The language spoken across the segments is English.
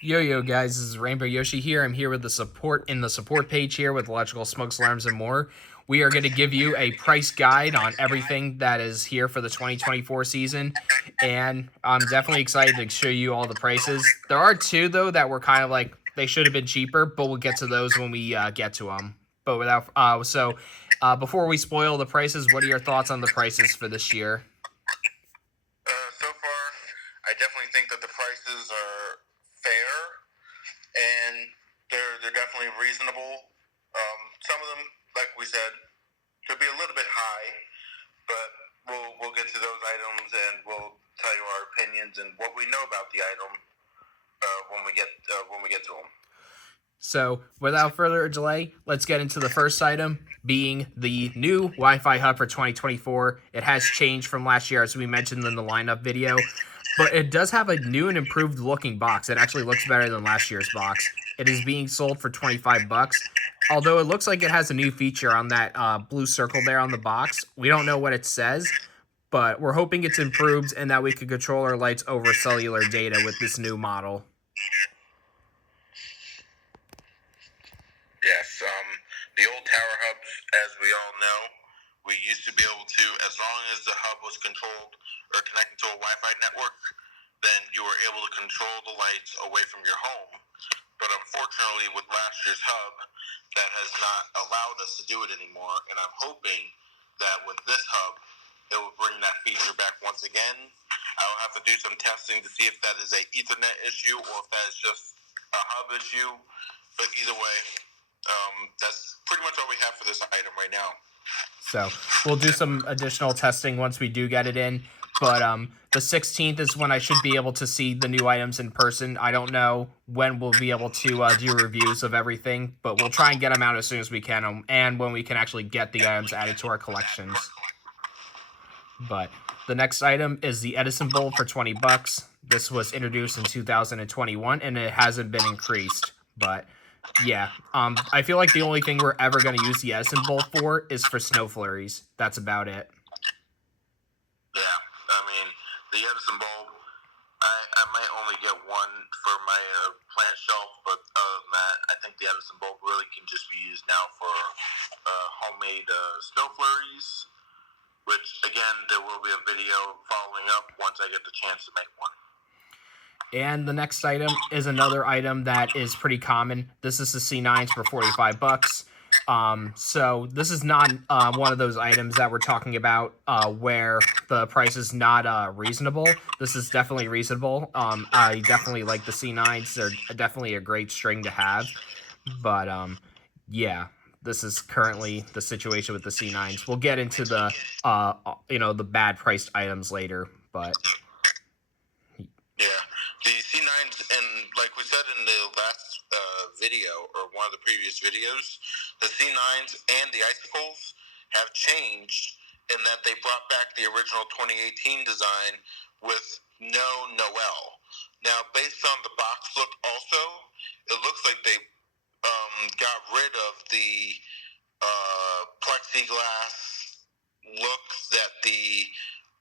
Yo guys, this is Rainbow Yoshi here. I'm here with the support page here with electrical smoke alarms and more. We are going to give you a price guide on everything that is here for the 2024 season, and I'm definitely excited to show you all the prices. There are two though that were kind of like they should have been cheaper, but we'll get to those when we get to them. But before we spoil the prices, what are your thoughts on the prices for this year? So far, I definitely think that the prices are fair and they're definitely reasonable. Some of them, like we said, could be a little bit high, but we'll get to those items and we'll tell you our opinions and what we know about the item when we get to them. So, without further delay, let's get into the first item, being the new Wi-Fi hub for 2024. It has changed from last year, as we mentioned in the lineup video, but it does have a new and improved looking box. It actually looks better than last year's box. It is being sold for 25 bucks. Although it looks like it has a new feature on that blue circle there on the box. We don't know what it says, but we're hoping it's improved and that we can control our lights over cellular data with this new model. Yes, the old tower hubs, as we all know, we used to be able to, as long as the hub was controlled or connected to a Wi-Fi network, then you were able to control the lights away from your home. But unfortunately, with last year's hub, that has not allowed us to do it anymore. And I'm hoping that with this hub, it will bring that feature back once again. I will have to do some testing to see if that is a Ethernet issue or if that is just a hub issue. But either way, that's pretty much all we have for this item right now. So we'll do some additional testing once we do get it in. But the 16th is when I should be able to see the new items in person. I don't know when we'll be able to do reviews of everything, but we'll try and get them out as soon as we can, and when we can actually get the items added to our collections. But the next item is the Edison bulb for 20 bucks. This was introduced in 2021, and it hasn't been increased. But yeah, I feel like the only thing we're ever going to use the Edison bulb for is for snow flurries. That's about it. Yeah, I mean, the Edison bulb, I might only get one for my plant shelf, but other than that, I think the Edison bulb really can just be used now for homemade snow flurries, which, again, there will be a video following up once I get the chance to make one. And the next item is another item that is pretty common. This is the C9s for 45 bucks. So this is not one of those items that we're talking about where the price is not reasonable. This is definitely reasonable. I definitely like the C9s. They're definitely a great string to have. But yeah, this is currently the situation with the C9s. We'll get into the the bad priced items later, but yeah, the C9s, and like we said in the last video or one of the previous videos, the C9s and the icicles have changed in that they brought back the original 2018 design with no Noel. Now, based on the box look, also, it looks like they got rid of the plexiglass look that the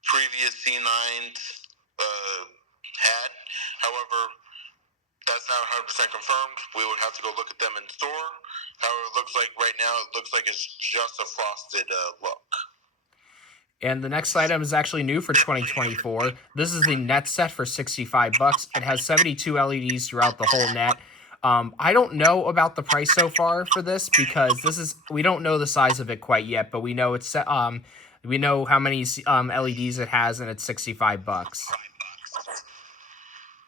previous C9s had. However, that's not 100% confirmed. We would have to go look at them in store. However, it looks like right now, it looks like it's just a frosted look. And the next item is actually new for 2024. This is the net set for 65 bucks. It has 72 LEDs throughout the whole net. I don't know about the price so far for this because we don't know the size of it quite yet, but we know it's we know how many LEDs it has, and it's 65 bucks.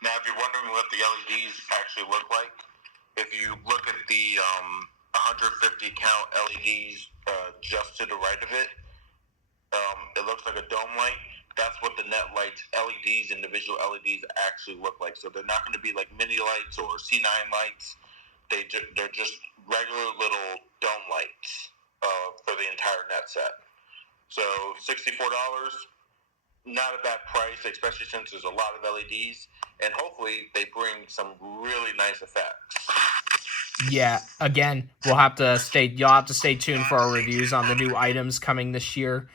Now, if you're wondering what the LEDs actually look like, if you look at the 150 count LEDs just to the right of it, it looks like a dome light. That's what the net lights, LEDs, individual LEDs actually look like. So they're not going to be like mini lights or C9 lights. They're just regular little dome lights for the entire net set. So $64, not a bad price, especially since there's a lot of LEDs. And hopefully they bring some really nice effects. Yeah, again, you'll have to stay tuned for our reviews on the new items coming this year,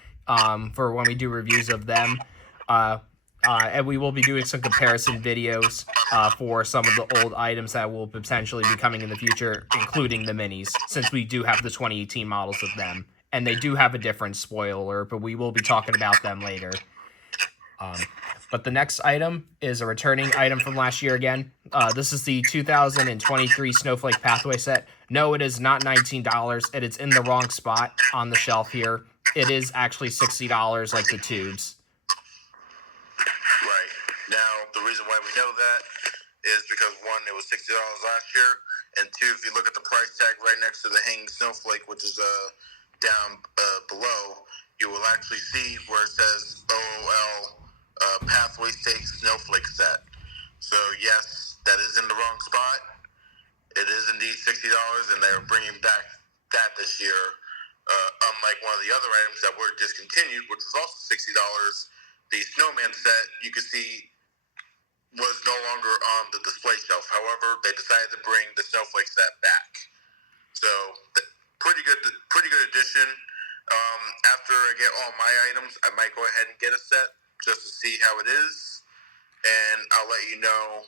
for when we do reviews of them. And we will be doing some comparison videos for some of the old items that will potentially be coming in the future, including the minis, since we do have the 2018 models of them. And they do have a different spoiler, but we will be talking about them later. But the next item is a returning item from last year again. This is the 2023 Snowflake Pathway set. No, it is not $19. It is in the wrong spot on the shelf here. It is actually $60 like the tubes. Right. Now, the reason why we know that is because, one, it was $60 last year, and two, if you look at the price tag right next to the hanging snowflake, which is down below, you will actually see where it says OOL Pathway Stake Snowflake Set. So, yes, that is in the wrong spot. It is indeed $60, and they're bringing back that this year. Unlike one of the other items that were discontinued, which was also $60, the Snowman set, you could see, was no longer on the display shelf. However, they decided to bring the Snowflake set back. So, pretty good addition. After I get all my items, I might go ahead and get a set just to see how it is, and I'll let you know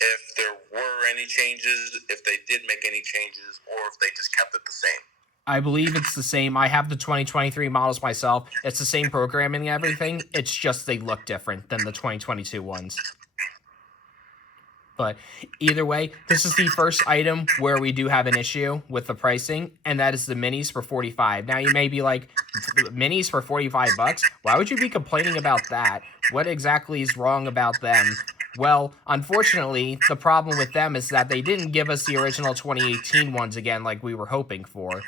if there were any changes, if they did make any changes, or if they just kept it the same. I believe it's the same. I have the 2023 models myself. It's the same programming and everything. It's just they look different than the 2022 ones. But either way, this is the first item where we do have an issue with the pricing, and that is the minis for $45. Now you may be like, minis for $45? Why would you be complaining about that? What exactly is wrong about them? Well, unfortunately, the problem with them is that they didn't give us the original 2018 ones again like we were hoping for.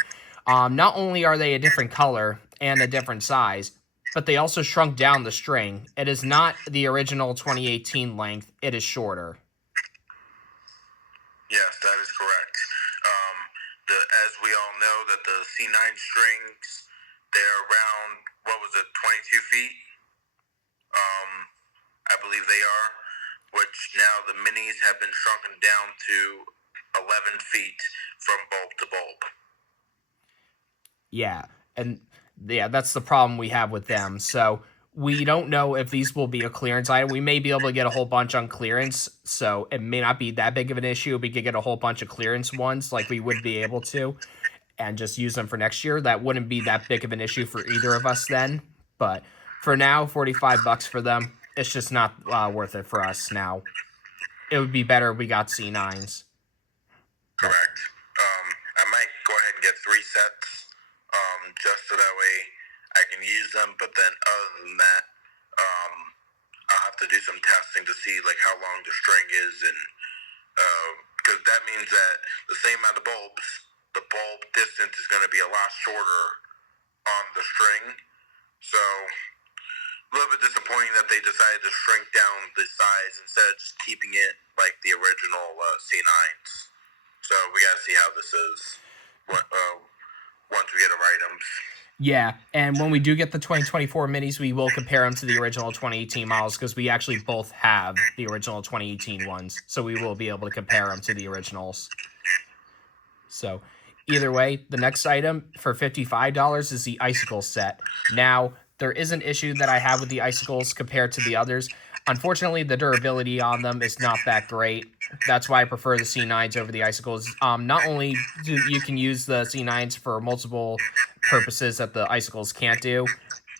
Not only are they a different color and a different size, but they also shrunk down the string. It is not the original 2018 length, it is shorter. Yes, that is correct. As we all know, that the C9 strings, they're around, what was it, 22 feet? I believe they are, which now the minis have been shrunken down to 11 feet from bulb to bulb. Yeah, and yeah, that's the problem we have with them. So we don't know if these will be a clearance item. We may be able to get a whole bunch on clearance, so it may not be that big of an issue. We could get a whole bunch of clearance ones like we would be able to and just use them for next year. That wouldn't be that big of an issue for either of us then. But for now, $45 for them, it's just not worth it for us now. It would be better if we got C9s. Correct. I might go ahead and get 3 sets, just so that way I can use them. But then, other than that, I'll have to do some testing to see like how long the string is, and because that means that the same amount of bulbs, the bulb distance is going to be a lot shorter on the string. So, a little bit disappointing that they decided to shrink down the size instead of just keeping it like the original C9s. So we got to see how this is once we get our items. Yeah, and when we do get the 2024 minis, we will compare them to the original 2018 models because we actually both have the original 2018 ones. So we will be able to compare them to the originals. So either way, the next item for $55 is the Icicle set. Now, there is an issue that I have with the Icicles compared to the others. Unfortunately, the durability on them is not that great. That's why I prefer the C9s over the Icicles. Not only do you can use the C9s for multiple purposes that the Icicles can't do,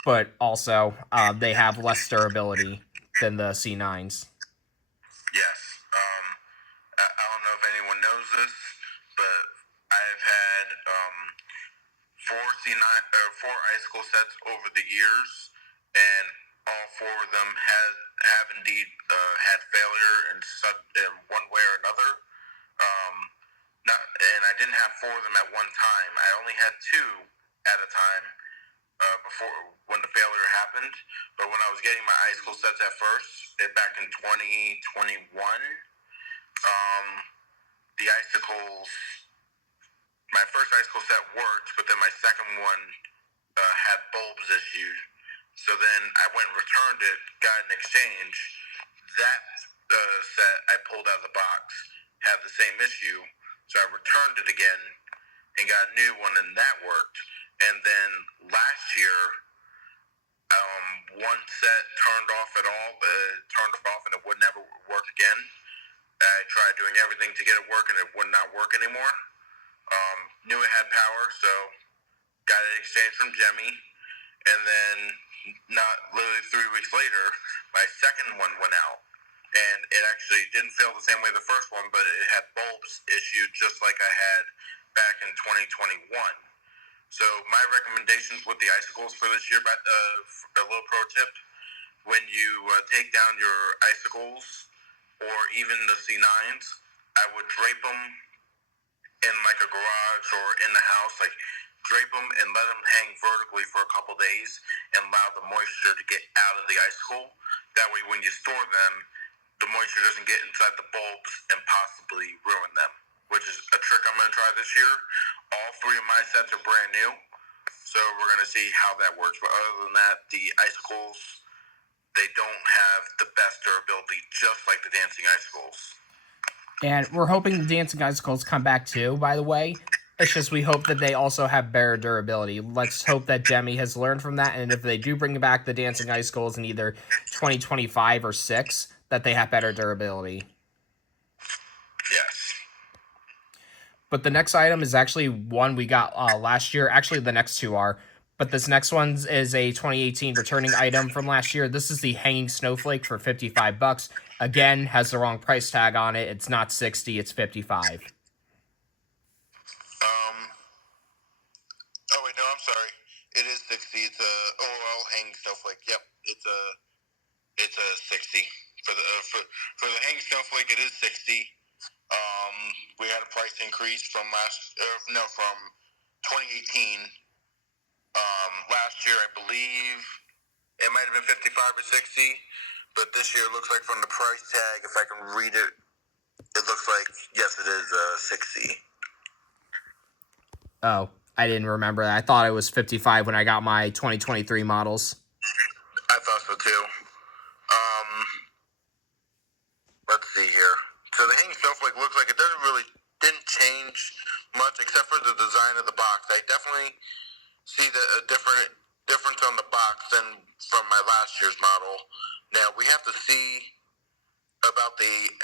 but also they have less durability than the C9s. Yes. I don't know if anyone knows this, but I've had 4 Icicle sets over the years, and all 4 of them have indeed had failure in one way or another. And I didn't have 4 of them at one time. I only had 2 at a time before when the failure happened. But when I was getting my Icicle sets at first, back in 2021, the Icicles, my first Icicle set worked, but then my second one had bulbs issued. So then I went and returned it, got an exchange. That set I pulled out of the box had the same issue, so I returned it again and got a new one, and that worked. And then last year, One set turned off at all, turned off and it would never work again. I tried doing everything to get it working, it would not work anymore. Knew it had power, so got it exchanged from Jemmy. And then, not literally 3 weeks later, my second one went out. And it actually didn't fail the same way the first one, but it had bulbs issued just like I had back in 2021. So my recommendations with the icicles for this year, a little pro tip, when you take down your icicles or even the C9s, I would drape them in like a garage or in the house, like drape them and let them hang vertically for a couple days and allow the moisture to get out of the icicle. That way when you store them, the moisture doesn't get inside the bulbs and possibly ruin them, which is a trick I'm going to try this year. All 3 of my sets are brand new, so we're going to see how that works. But other than that, the icicles, they don't have the best durability, just like the dancing icicles. And we're hoping the dancing icicles come back too, by the way. It's just we hope that they also have better durability. Let's hope that Jemmy has learned from that, and if they do bring back the dancing icicles in either 2025 or 6, that they have better durability. Yes. But the next item is actually one we got last year. Actually, the next 2 are. But this next one is a 2018 returning item from last year. This is the Hanging Snowflake for $55. Again, has the wrong price tag on it. It's not 60, it's 55. Oh wait, no, I'm sorry. It is 60. It's a overall hanging snowflake. Yep, it's a 60 for the hanging snowflake. It is 60. We had a price increase from from 2018. Last year, I believe it might have been 55 or 60, but this year it looks like from the price tag, if I can read it, it looks like yes, it is 60. Oh, I didn't remember that. I thought it was 55 when I got my 2023 models. I thought so too. Let's see here. So the hanging snowflake looks like it didn't change much except for the design of the box. I definitely see a difference on the box than from my last year's model. Now we have to see about the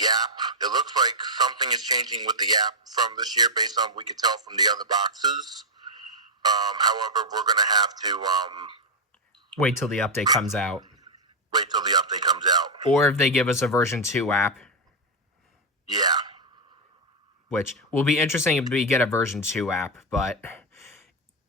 app. It looks like something is changing with the app from this year based on we could tell from the other boxes. However, we're gonna have to wait till the update comes out. Wait till the update comes out. Or if they give us a version 2 app. Yeah. Which will be interesting if we get a version 2 app, but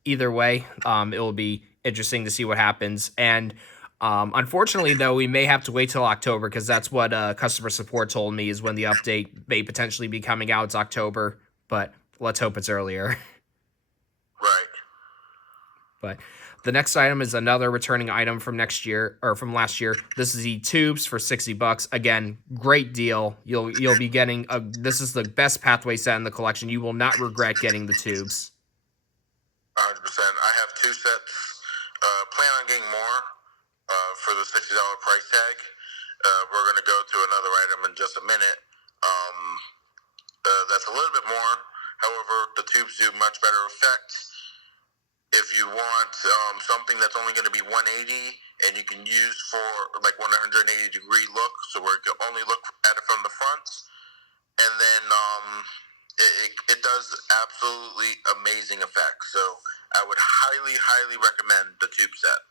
either way, it will be interesting to see what happens. And unfortunately, though, we may have to wait till October because that's what customer support told me is when the update may potentially be coming out. It's October, but let's hope it's earlier. Right. But the next item is another returning item from next year or from last year. This is the tubes for $60. Again, great deal. You'll be getting this is the best pathway set in the collection. You will not regret getting the tubes. 100%. I have 2 sets. Plan on getting more for the $60 price tag. We're going to go to another item in just a minute. That's a little bit more. However, the tubes do much better effect. If you want something that's only going to be 180 and you can use for like 180 degree look, so where you can only look at it from the front, and then it does absolutely amazing effects. So I would highly recommend the tube set.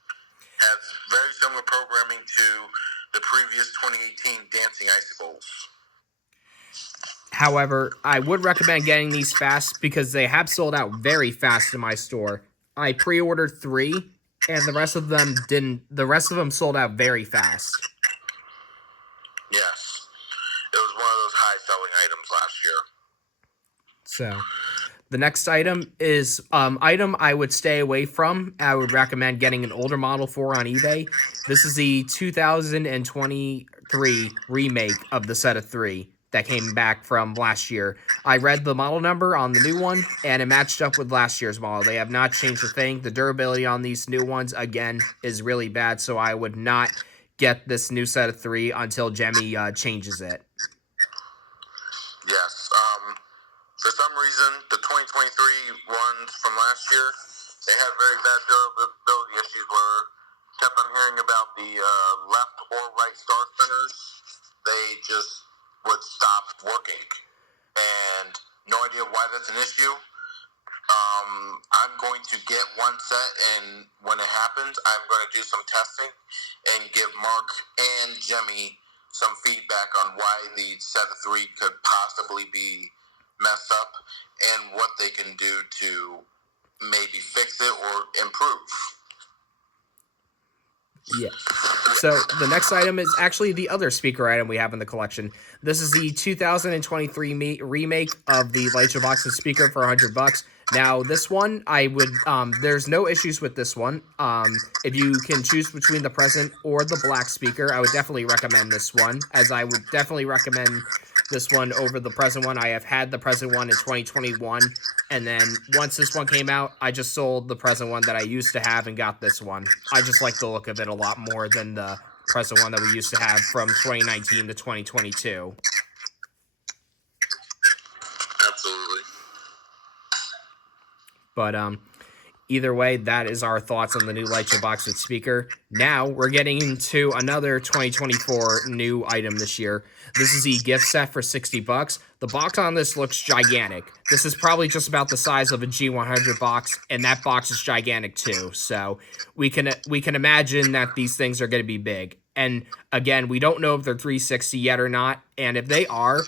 Has very similar programming to the previous 2018 Dancing Icicles. However, I would recommend getting these fast because they have sold out very fast in my store. I pre-ordered 3, and the rest of them didn't. The rest of them sold out very fast. Yes, it was one of those high-selling items last year. So, the next item is item I would stay away from. I would recommend getting an older model for on eBay. This is the 2023 remake of the set of 3 that came back from last year. I read the model number on the new one, and it matched up with last year's model. They have not changed a thing. The durability on these new ones, again, is really bad, so I would not get this new set of 3 until Jemmy changes it. Yes. For some reason, the 2023 ones from last year, they had very bad durability issues where kept on hearing about the left or right star spinners. They just would stop working, and no idea why that's an issue. I'm going to get one set, and when it happens, I'm going to do some testing and give Mark and Jemmy some feedback on why the set of 3 could possibly be messed up and what they can do to maybe fix it or improve. Yeah. So the next item is actually the other speaker item we have in the collection. This is the 2023 remake of the Light Show Boxes speaker for $100. Now this one, I would there's no issues with this one. If you can choose between the present or the black speaker, I would definitely recommend this one, as I would definitely recommend this one over the present one. I have had the present one in 2021, and then once this one came out, I just sold the present one that I used to have and got this one. I just like the look of it a lot more than the present one that we used to have from 2019 to 2022. Absolutely. But either way, that is our thoughts on the new Light Show Box with speaker. Now we're getting into another 2024 new item this year. This is the gift set for $60. The box on this looks gigantic. This is probably just about the size of a G100 box, and that box is gigantic too. So we can imagine that these things are going to be big. And again, we don't know if they're 360 yet or not. And if they are,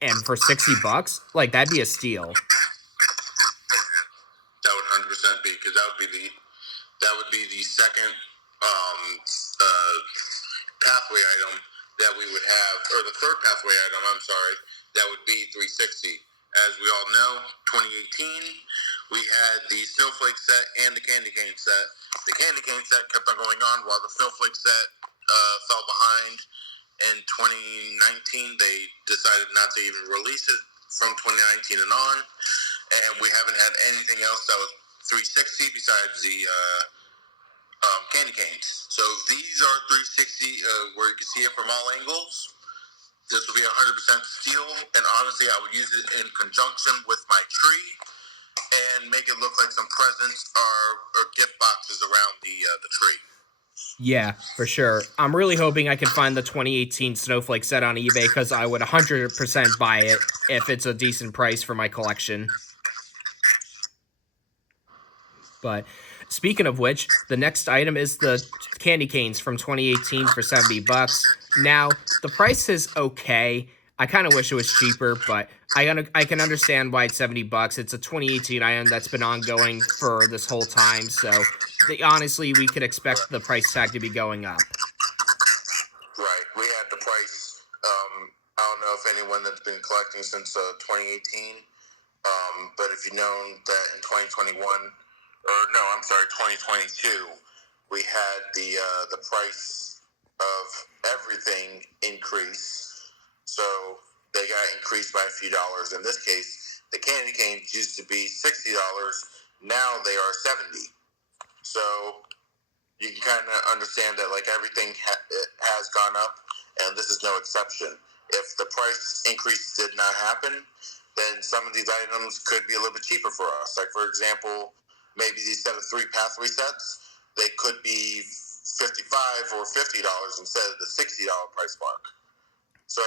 and for $60, like, that'd be a steal. That would 100% be, because that would be the second pathway item that we would have, or the third pathway item, I'm sorry, that would be 360. As we all know, 2018, we had the Snowflake set and the Candy Cane set. The Candy Cane set kept on going on while the Snowflake set fell behind. In 2019, they decided not to even release it from 2019 and on. And we haven't had anything else that was 360 besides the candy canes. So these are 360 where you can see it from all angles. This will be 100% steel, and honestly, I would use it in conjunction with my tree and make it look like some presents or gift boxes around the tree. Yeah, for sure. I'm really hoping I can find the 2018 Snowflake set on eBay, because I would 100% buy it if it's a decent price for my collection. But speaking of which, the next item is the candy canes from 2018 for $70. Now, the price is okay. I kind of wish it was cheaper, but I can understand why it's $70. It's a 2018 item that's been ongoing for this whole time, so honestly, we could expect the price tag to be going up. Right. We had the price. I don't know if anyone that's been collecting since 2018, but if you've known that in 2022, we had the price of everything increase. So they got increased by a few dollars. In this case, the candy canes used to be $60. Now they are $70. So you can kind of understand that, like, everything has gone up, and this is no exception. If the price increase did not happen, then some of these items could be a little bit cheaper for us. Like, for example, maybe these set of 3 pathway sets, they could be $55 or $50 instead of the $60 price mark. So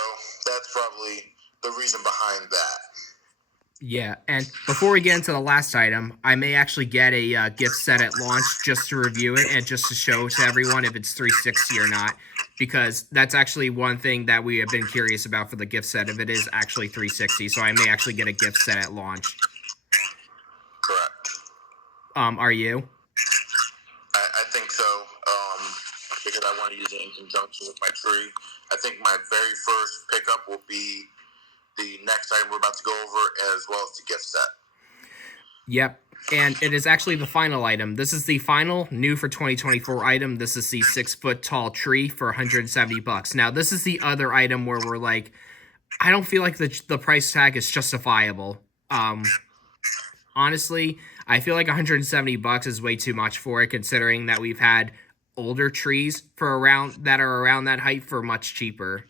that's probably the reason behind that. Yeah, and before we get into the last item, I may actually get a gift set at launch just to review it and just to show to everyone if it's 360 or not, because that's actually one thing that we have been curious about for the gift set, if it is actually 360. So I may actually get a gift set at launch. Correct. Are you? I think so, because I want to use it in conjunction with my tree. I think my very first pickup will be the next item we're about to go over, as well as the gift set. Yep, and it is actually the final item. This is the final new for 2024 item. This is the 6-foot-tall tree for $170. Now, this is the other item where we're like, I don't feel like the price tag is justifiable. Honestly, I feel like $170 is way too much for it, considering that we've had older trees for around that height for much cheaper.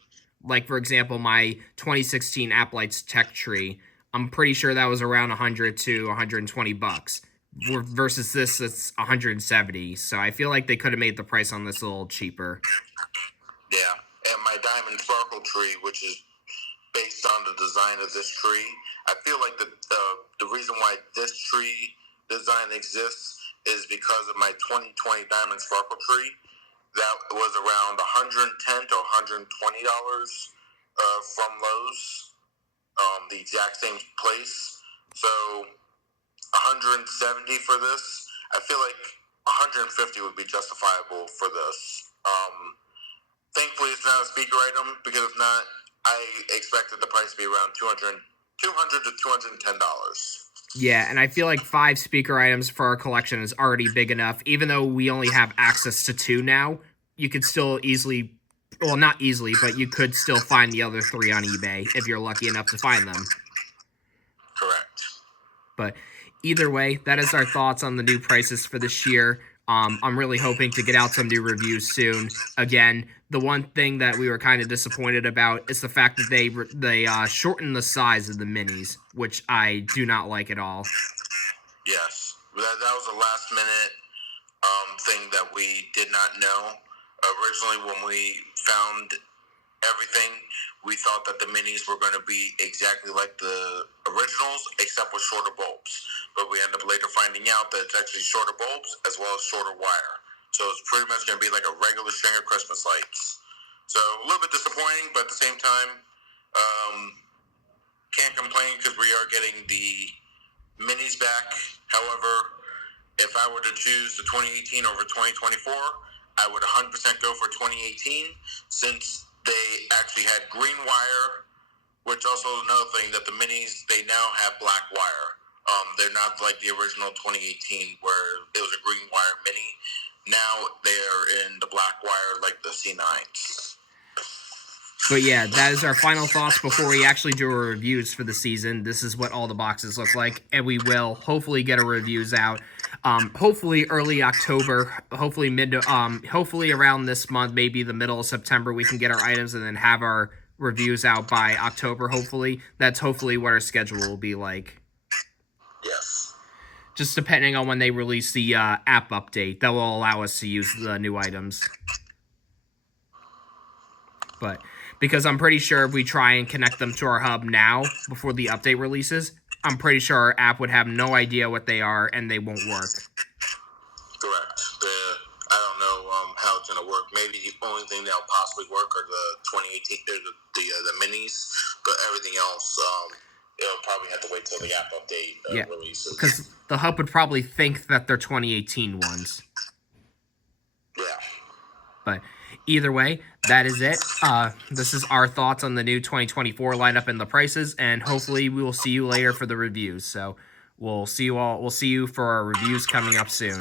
Like, for example, my 2016 Lights Tech tree, I'm pretty sure that was around $100 to $120. versus this, it's 170. So I feel like they could have made the price on this a little cheaper. Yeah, and my diamond sparkle tree, which is based on the design of this tree, I feel like the reason why this tree design exists is because of my 2020 diamond sparkle tree. That was around $110 to $120 from Lowe's, the exact same place. So 170 for this. I feel like 150 would be justifiable for this. Thankfully, it's not a speaker item, because if not, I expected the price to be around $200 to $210. Yeah, and I feel like 5 speaker items for our collection is already big enough. Even though we only have access to 2 now, you could still easily, well, not easily, but you could still find the other 3 on eBay if you're lucky enough to find them. Correct. But either way, that is our thoughts on the new prices for this year. I'm really hoping to get out some new reviews soon. Again, the one thing that we were kind of disappointed about is the fact that they shortened the size of the minis, which I do not like at all. Yes, that was a last minute thing that we did not know. Originally, when we found everything, we thought that the minis were going to be exactly like the originals, except with shorter bulbs. But we end up later finding out that it's actually shorter bulbs as well as shorter wire. So it's pretty much going to be like a regular string of Christmas lights. So a little bit disappointing, but at the same time, can't complain because we are getting the minis back. However, if I were to choose the 2018 over 2024, I would 100% go for 2018, since they actually had green wire, which also is another thing, that the minis, they now have black wire. They're not like the original 2018 where it was a green wire mini. Now they're in the black wire like the C9s. But yeah, that is our final thoughts before we actually do our reviews for the season. This is what all the boxes look like, and we will hopefully get our reviews out. Hopefully early October, hopefully around this month, maybe the middle of September, we can get our items and then have our reviews out by October, hopefully. That's hopefully what our schedule will be like. Yes. Just depending on when they release the app update, that will allow us to use the new items. But because I'm pretty sure if we try and connect them to our hub now before the update releases, I'm pretty sure our app would have no idea what they are and they won't work. Correct. I don't know how it's going to work. Maybe the only thing that'll possibly work are the 2018, the minis, but everything else, it'll probably have to wait till the app update releases. Because the hub would probably think that they're 2018 ones. Yeah. But either way, that is it. This is our thoughts on the new 2024 lineup and the prices, and hopefully we will see you later for the reviews. So we'll see you for our reviews coming up soon.